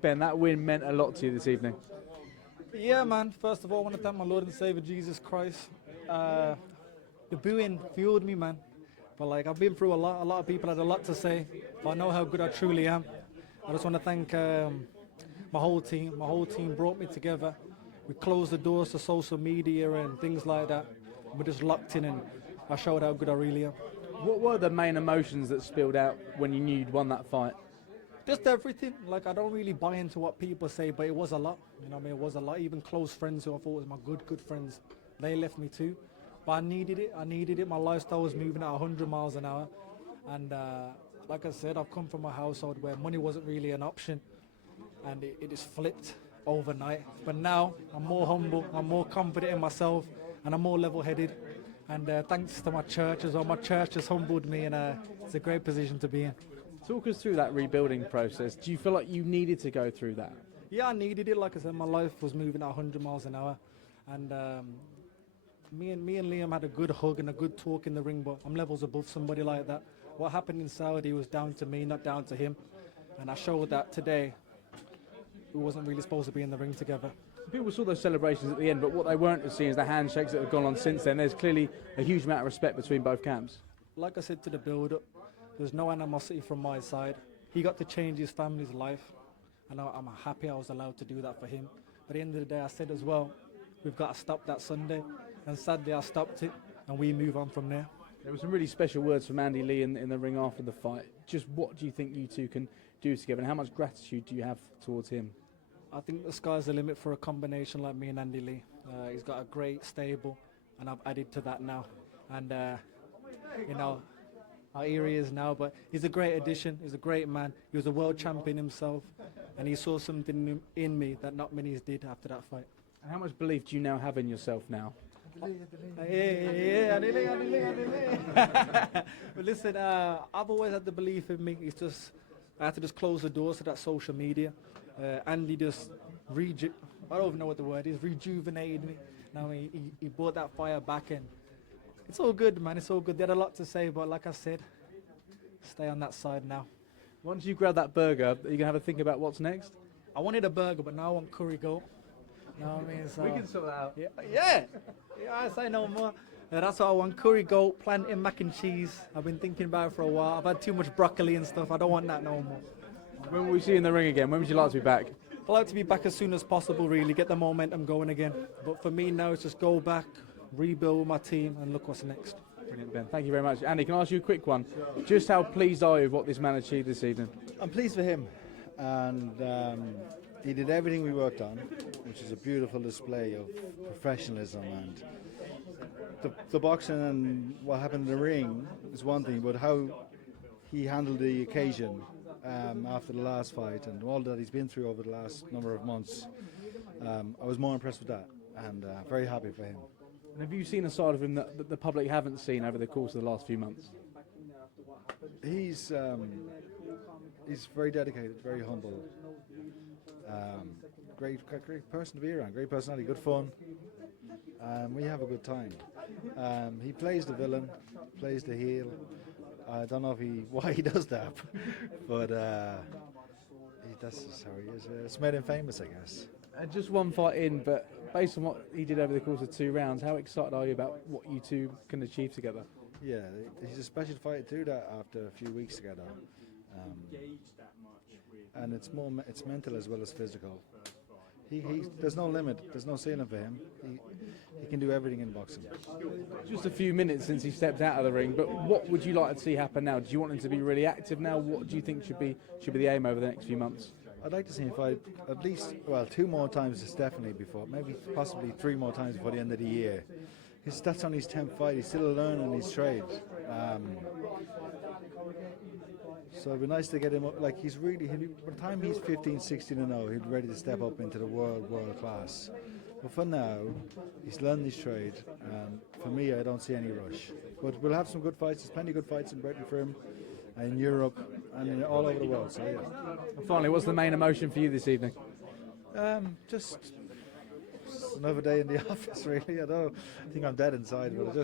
Ben, that win meant a lot to you this evening. Yeah, man. First of all, I want to thank my Lord and Savior Jesus Christ. The booing fueled me, man. But like I've been through a lot. A lot of people had a lot to say, but I know how good I truly am. I just want to thank my whole team. My whole team brought me together. We closed the doors to social media and things like that. We're just locked in, and I showed how good I really am. What were the main emotions that spilled out when you knew you'd won that fight? Just everything. Like I don't really buy into what people say, but it was a lot. You know what I mean? It was a lot. Even close friends who I thought was my good friends, they left me too. But I needed it. I needed it. My lifestyle was moving at 100 miles an hour. And like I said, I've come from a household where money wasn't really an option. And it just flipped overnight. But now I'm more humble. I'm more confident in myself. And I'm more level-headed. And thanks to my church as well. My church has humbled me, and it's a great position to be in. Talk us through that rebuilding process. Do you feel like you needed to go through that? Yeah, I needed it. Like I said, my life was moving at 100 miles an hour. And me and Liam had a good hug and a good talk in the ring, but I'm levels above somebody like that. What happened in Saudi was down to me, not down to him. And I showed that today we wasn't really supposed to be in the ring together. People saw those celebrations at the end, but what they weren't seeing is the handshakes that have gone on since then. There's clearly a huge amount of respect between both camps. Like I said to the build-up, there's no animosity from my side. He got to change his family's life, and I'm happy I was allowed to do that for him. But at the end of the day, I said as well, we've got to stop that Sunday, and sadly I stopped it, and we move on from there. There were some really special words from Andy Lee in the ring after the fight. Just what do you think you two can do together, and how much gratitude do you have towards him? I think the sky's the limit for a combination like me and Andy Lee. He's got a great stable, and I've added to that now. And, you know, here he is now, but he's a great addition. He's a great man. He was a world champion himself, and he saw something in me that not many did after that fight. And how much belief do you now have in yourself now? Yeah. But listen, I've always had the belief in me. It's just I had to just close the doors to that social media. Andy just I don't even know what the word is, rejuvenated me. Now he brought that fire back in. It's all good, man. It's all good. They had a lot to say, but like I said, stay on that side now. Once you grab that burger, are you going to have a think about what's next? I wanted a burger, but now I want curry goat. You know what I mean? So, We can sort that out. Yeah, I say no more. That's what I want, curry goat, plantain, mac and cheese. I've been thinking about it for a while. I've had too much broccoli and stuff. I don't want that no more. When will we see you in the ring again? When would you like to be back? I'd like to be back as soon as possible, really, get the momentum going again. But for me now, it's just go back, rebuild my team, and look what's next. Brilliant, Ben. Thank you very much. Andy, can I ask you a quick one? Just how pleased are you with what this man achieved this evening? I'm pleased for him, and he did everything we worked on, which is a beautiful display of professionalism. And the boxing and what happened in the ring is one thing, but how he handled the occasion after the last fight and all that he's been through over the last number of months, I was more impressed with that, and very happy for him. And have you seen a side of him that the public haven't seen over the course of the last few months? He's very dedicated, very humble, great person to be around, great personality, good fun. We have a good time. He plays the villain, plays the heel. I don't know why he does that, but that's just how he is. It's made him famous, I guess. Just one fight in, but based on what he did over the course of 2 rounds, how excited are you about what you two can achieve together? Yeah, he's a special fighter too. That after a few weeks together, and it's mental as well as physical. There's no limit, there's no ceiling for him. He can do everything in boxing. Just a few minutes since he stepped out of the ring, but what would you like to see happen now? Do you want him to be really active now? What do you think should be the aim over the next few months? I'd like to see him fight at least, 2 more times definitely before, maybe possibly 3 more times before the end of the year. That's on his 10th fight. He's still learning his trade. So it'd be nice to get him up. Like by the time he's 15, 16 and 0, he'll be ready to step up into the world class. But for now, he's learned his trade. And for me, I don't see any rush. But we'll have some good fights. There's plenty of good fights in Britain for him, in Europe, and all over the world. So yeah. And finally, what's the main emotion for you this evening? Just another day in the office, really. I think I'm dead inside, but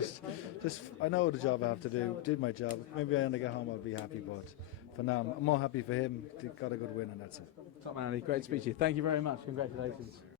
I know the job I have to do. Did my job. Maybe when I get home I'll be happy, but for now, I'm more happy for him. He got a good win, and that's it. Top man, Andy, great to speak to you. Thank you very much. Congratulations.